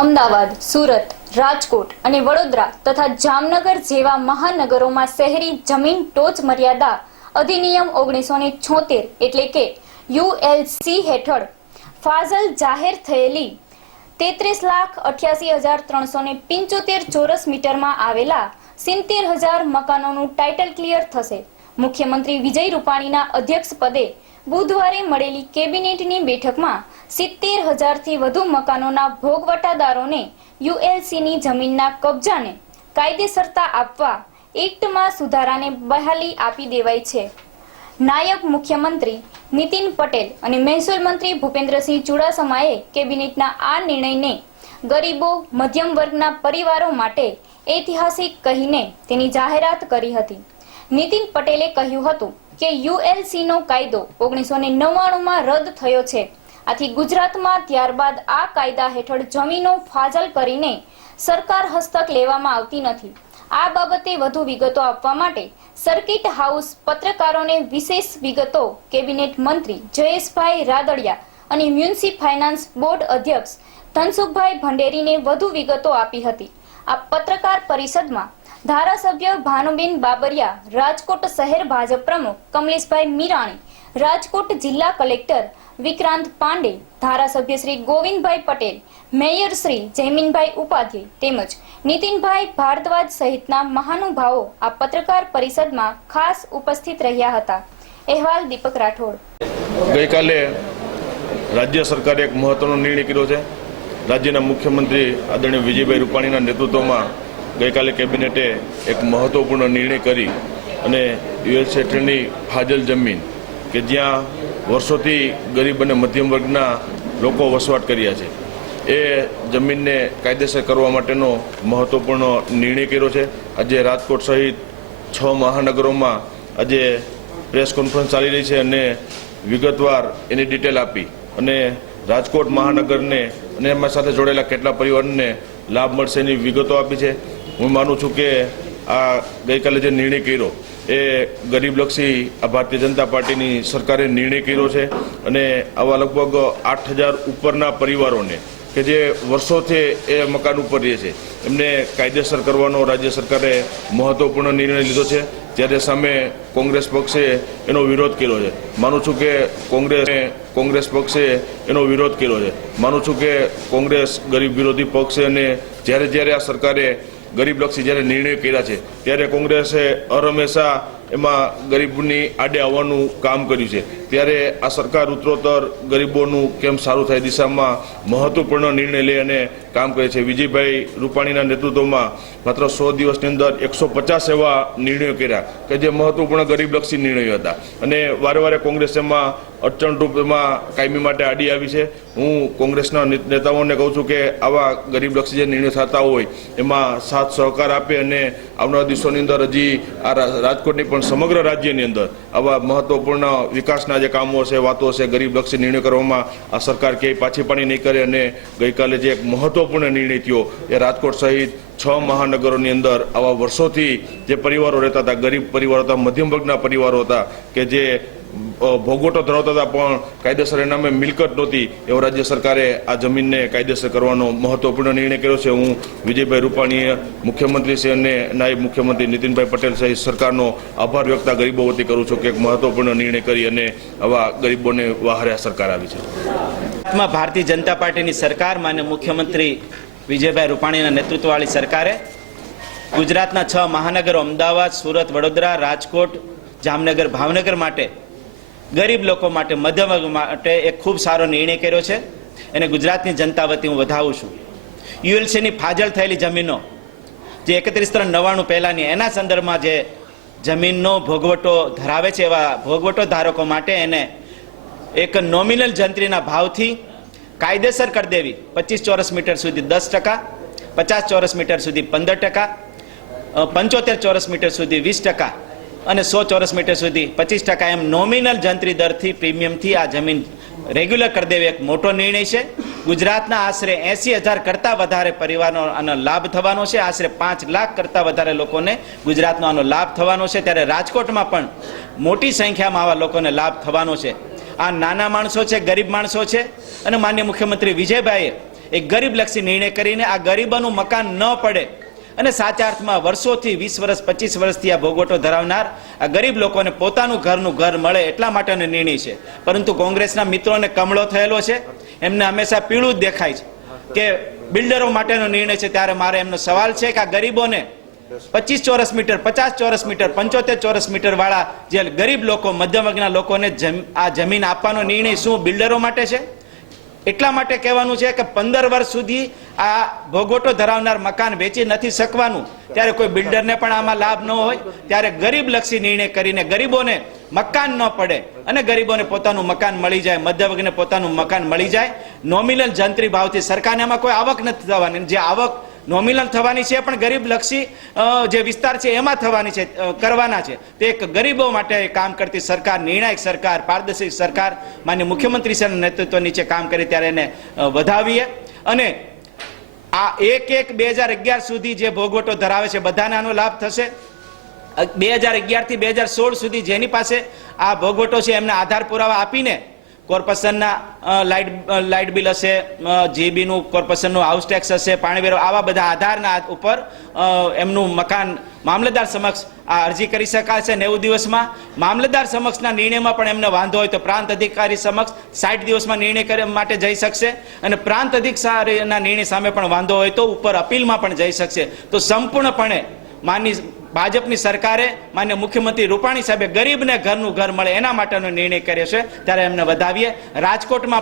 અમદાવાદ, સુરત, રાજકોટ અને વડોદરા તથા જામનગર જેવા મહાનગરોમાં શહેરી જમીન ટોચ મર્યાદા અધિનિયમ ઓગણીસો ને છોતેર એટલે કે યુએલસી હેઠળ ફાઝલ જાહેર થયેલી તેત્રીસ લાખ અઠ્યાસી હજાર ત્રણસો ને પિંચોતેર ચોરસ મીટરમાં આવેલા સિત્તેર હજાર મકાનોનું ટાઇટલ ક્લિયર થશે. મુખ્યમંત્રી વિજય રૂપાણીના અધ્યક્ષપદે બુધવારે મળેલી કેબિનેટની બેઠકમાં સિત્તેર હજારથી વધુ મકાનોના ભોગવટાદારોને યુએલસીની જમીનના કબજાને કાયદેસરતા આપવા એક્ટમાં સુધારાને બહાલી આપી દેવાઈ છે. નાયબ મુખ્યમંત્રી નીતિન પટેલ અને મહેસૂલ મંત્રી ભૂપેન્દ્રસિંહ ચુડાસમાએ કેબિનેટના આ નિર્ણયને ગરીબો, મધ્યમ વર્ગના પરિવારો માટે ઐતિહાસિક કહીને તેની જાહેરાત કરી હતી. નીતિન પટેલે કહ્યું હતું કે યુએલસી નો કાયદો ઓગણીસો ને નવ્વાણુંમાં રદ થયો છે. આથી ગુજરાતમાં ત્યારબાદ આ કાયદા હેઠળ જમીનો ફાજલ કરીને સરકાર હસ્તક લેવામાં આવતી નથી. આ બાબતે વધુ વિગતો આપવા માટે સર્કિટ હાઉસ પત્રકારોને વિશેષ વિગતો કેબિનેટ મંત્રી જયેશભાઈ રાદડિયા અને મ્યુનિસિપ ફાઇનાન્સ બોર્ડ અધ્યક્ષ ધનસુખભાઈ ભંડેરીને વધુ વિગતો આપી હતી. આ પત્રકાર પરિષદમાં ધારાસભ્ય ભાનુબેન બાબરિયા, રાજકોટ શહેર ભાજપ પ્રમુખ કમલેશભાઈ મીરાણી, રાજકોટ જિલ્લા કલેક્ટર વિક્રાંત પાંડે, ધારાસભ્ય શ્રી ગોવિંદભાઈ પટેલ, મેયર શ્રી જયમીનભાઈ ઉપાધ્યાય તેમજ નીતિનભાઈ ભારદ્વાજ સહિતના મહાનુભાવો આ પત્રકાર પરિષદમાં ખાસ ઉપસ્થિત રહ્યા હતા. અહેવાલ દીપક રાઠોડ. ગઈકાલે રાજ્ય સરકારે એક મહત્વનો નિર્ણય કર્યો છે. રાજ્યના મુખ્યમંત્રી આદરણીય વિજયભાઈ રૂપાણીના નેતૃત્વમાં ગઈકાલે કેબિનેટે એક મહત્વપૂર્ણ નિર્ણય કરી અને યુએસ હેઠળની ફાજલ જમીન, કે જ્યાં વર્ષોથી ગરીબ અને મધ્યમ વર્ગના લોકો વસવાટ કર્યા છે, એ જમીનને કાયદેસર કરવા માટેનો મહત્વપૂર્ણ નિર્ણય કર્યો છે. આજે રાજકોટ સહિત છ મહાનગરોમાં આજે પ્રેસ કોન્ફરન્સ ચાલી રહી છે અને વિગતવાર એની ડિટેલ આપી અને રાજકોટ મહાનગરને અને એમાં સાથે જોડાયેલા કેટલા પરિવારને લાભ મળશે એની વિગતો આપી છે. હું માનું છું કે આ ગઈકાલે જે નિર્ણય કર્યો, એ ગરીબલક્ષી આ ભારતીય જનતા પાર્ટીની સરકારે નિર્ણય કર્યો છે અને આવા લગભગ આઠ હજાર ઉપરના પરિવારોને કે જે વર્ષોથી એ મકાન ઉપર રહે છે, એમને કાયદેસર કરવાનો રાજ્ય સરકારે મહત્વપૂર્ણ નિર્ણય લીધો છે. જ્યારે સામે કોંગ્રેસ પક્ષે એનો વિરોધ કર્યો છે. માનું છું કે કોંગ્રેસ કોંગ્રેસ પક્ષે એનો વિરોધ કર્યો છે. માનું છું કે કોંગ્રેસ ગરીબ વિરોધી પક્ષ છે અને જ્યારે જ્યારે આ સરકારે ગરીબલક્ષી જ્યારે નિર્ણય કર્યા છે, ત્યારે કોંગ્રેસે અરહમેશા એમાં ગરીબની આડે આવવાનું કામ કર્યું છે. ત્યારે આ સરકાર ઉત્તરોત્તર ગરીબોનું કેમ સારું થાય દિશામાં મહત્વપૂર્ણ નિર્ણય લઈ અને કામ કરે છે? વિજયભાઈ રૂપાણીના નેતૃત્વમાં માત્ર સો દિવસની અંદર એકસો પચાસ એવા નિર્ણયો કર્યા કે જે મહત્વપૂર્ણ ગરીબલક્ષી નિર્ણયો હતા. અને વારે વારે કોંગ્રેસ એમાં અડચણરૂપમાં કાયમી માટે આડી આવી છે. હું કોંગ્રેસના નેતાઓને કહું છું કે આવા ગરીબલક્ષી જે નિર્ણયો થતા હોય એમાં સાથ સહકાર આપે અને આવનારા દિવસોની અંદર હજી આ રાજકોટની પણ સમગ્ર રાજ્યની અંદર આવા મહત્વપૂર્ણ વિકાસના જે કામો છે વાતો છે ગરીબલક્ષી નિર્ણય કરવામાં આ સરકાર ક્યાંય પાછી પાણી નહીં કરે અને ગઈકાલે જે એક મહત્વપૂર્ણ નિર્ણય થયો, એ રાજકોટ સહિત છ મહાનગરોની અંદર આવા વર્ષોથી જે પરિવારો રહેતા હતા, ગરીબ પરિવારો હતા, મધ્યમ વર્ગના પરિવારો હતા, કે જે ભોગવટો ધરાવતા હતા, પણ કાયદેસર એનામે મિલકત નહોતી. એવો રાજ્ય સરકારે આ જમીનને કાયદેસર કરવાનો મહત્વપૂર્ણ નિર્ણય કર્યો છે. હું વિજયભાઈ રૂપાણીએ મુખ્યમંત્રી શ્રી અને નાયબ મુખ્યમંત્રી નીતિનભાઈ પટેલ સહિત સરકારનો આભાર વ્યક્ત ગરીબો વતી કરું છું કે એક મહત્વપૂર્ણ નિર્ણય કરી અને આવા ગરીબોને વહારે સરકાર આવી છે. ભારતીય જનતા પાર્ટીની સરકાર માન્ય મુખ્યમંત્રી વિજયભાઈ રૂપાણીના નેતૃત્વવાળી સરકારે ગુજરાતના છ મહાનગરો અમદાવાદ, સુરત, વડોદરા, રાજકોટ, જામનગર, ભાવનગર માટે ગરીબ લોકો માટે, મધ્યમ વર્ગ માટે એક ખૂબ સારો નિર્ણય કર્યો છે. અને ગુજરાતની જનતા વતી હું વધાવું છું. યુએલસીની ફાજલ થયેલી જમીનો, જે એકત્રીસ ત્રણ નવ્વાણું પહેલાંની, એના સંદર્ભમાં જે જમીનનો ભોગવટો ધરાવે છે, એવા ભોગવટો ધારકો માટે એને એક નોમિનલ જંત્રીના ભાવથી કાયદેસર કરી દેવી. પચીસ ચોરસ મીટર સુધી દસ ટકા, પચાસ ચોરસ મીટર સુધી પંદર ટકા પંચોતેર ચોરસ મીટર સુધી વીસ ટકા. અને સો ચોરસ મીટર સુધી પચીસ ટકા એમ નોમિનલ જંત્રી દરથી પ્રીમિયમથી આ જમીન રેગ્યુલર કરી દેવી. એક મોટો નિર્ણય છે. ગુજરાતના આશરે એસી હજાર કરતાં વધારે પરિવારનો આનો લાભ થવાનો છે. આશરે પાંચ લાખ કરતાં વધારે લોકોને ગુજરાતનો આનો લાભ થવાનો છે. ત્યારે રાજકોટમાં પણ મોટી સંખ્યામાં આવા લોકોને લાભ થવાનો છે. આ નાના માણસો છે, ગરીબ માણસો છે અને માન્ય મુખ્યમંત્રી વિજયભાઈએ એક ગરીબલક્ષી નિર્ણય કરીને આ ગરીબોનું મકાન ન પડે અને સાચા અર્થમાં વર્ષોથી વીસ વર્ષ, પચીસ વર્ષથી આ ભોગવટો ધરાવનાર આ ગરીબ લોકોને પોતાનું ઘરનું ઘર મળે એટલા માટેનો નિર્ણય છે. પરંતુ કોંગ્રેસના મિત્રોને કમળો થયેલો છે. એમને હંમેશા પીળું જ દેખાય છે કે બિલ્ડરો માટેનો નિર્ણય છે. ત્યારે મારે એમનો સવાલ છે કે આ ગરીબોને પચીસ ચોરસ મીટર, પચાસ ચોરસ મીટર, પંચોતેર ચોરસ મીટર વાળા જે ગરીબ લોકો, મધ્યમ વર્ગના લોકોને આ જમીન આપવાનો નિર્ણય શું બિલ્ડરો માટે છે? એટલા માટે કહેવાનું છે કે પંદર વર્ષ સુધી આ ભોગવટો ધરાવનાર મકાન વેચી નથી શકવાનું. ત્યારે કોઈ બિલ્ડરને પણ આમાં લાભ ન હોય. ત્યારે ગરીબલક્ષી નિર્ણય કરીને ગરીબોને મકાન ન પડે અને ગરીબોને પોતાનું મકાન મળી જાય. મધ્યવર્ગને પોતાનું મકાન મળી જાય. નોમિનલ જંત્રી ભાવથી સરકારને આમાં કોઈ આવક નથી થવાની. જે આવક નોમિનલ થવાની છે, પણ ગરીબલક્ષી જે વિસ્તાર છે, એમાં થવાની છે કરવાના છે. તે એક ગરીબો માટે કામ કરતી સરકાર, નિર્ણાયક સરકાર, પારદર્શી સરકાર, માન્ય મુખ્યમંત્રી શ્રીના નેતૃત્વ નીચે કામ કરી ત્યારે એને વધાવીએ. અને આ એક એક બે હજાર અગિયાર સુધી જે ભોગવટો ધરાવે છે, બધાને આનો લાભ થશે. બે હજાર અગિયારથી બે હજાર સોળ સુધી જેની પાસે આ ભોગવટો છે, એમને આધાર પુરાવા આપીને કોર્પોરેશનના લાઇટ લાઇટ બિલ હશે જીબીનું કોર્પોરેશનનું હાઉસ ટેક્સ હશે પાણીવેરો આવા બધા આધારના ઉપર એમનું મકાન મામલતદાર સમક્ષ આ અરજી કરી શકાશે નેવું દિવસમાં. મામલતદાર સમક્ષના નિર્ણયમાં પણ એમને વાંધો હોય તો પ્રાંત અધિકારી સમક્ષ સાઠ દિવસમાં નિર્ણય કરવા માટે જઈ શકશે અને પ્રાંત અધિકારીના નિર્ણય સામે પણ વાંધો હોય તો ઉપર અપીલમાં પણ જઈ શકશે. તો સંપૂર્ણપણે માની ભાજપની સરકારે માન્ય મુખ્યમંત્રી રૂપાણી સાહેબે ગરીબને ઘરનું ઘર મળે એના માટેનો નિર્ણય કર્યો છે. ત્યારે એમને વધાવીએ. રાજકોટમાં